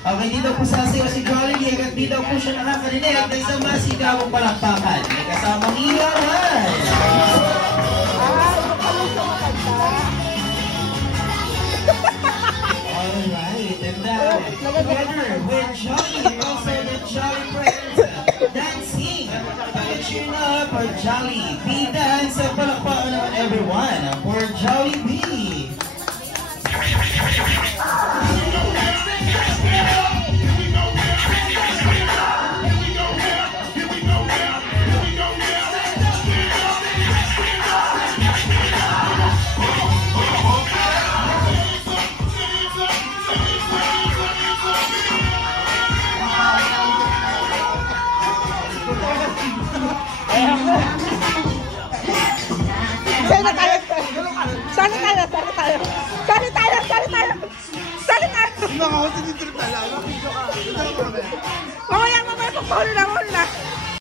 Okay, dito po sasayaw si Jollibee at di daw po siya nakakarinig ng sa masigawang palakpakan. May kasamang ilawan. Alright, and now, together with Jolly, also the Jolly Friends, dancing. Pag-tune up for Jolly. Dance sa palakpakan naman everyone for Jollibee. Mga ako sinitrit na lang. Mamaya, pagpahuli na.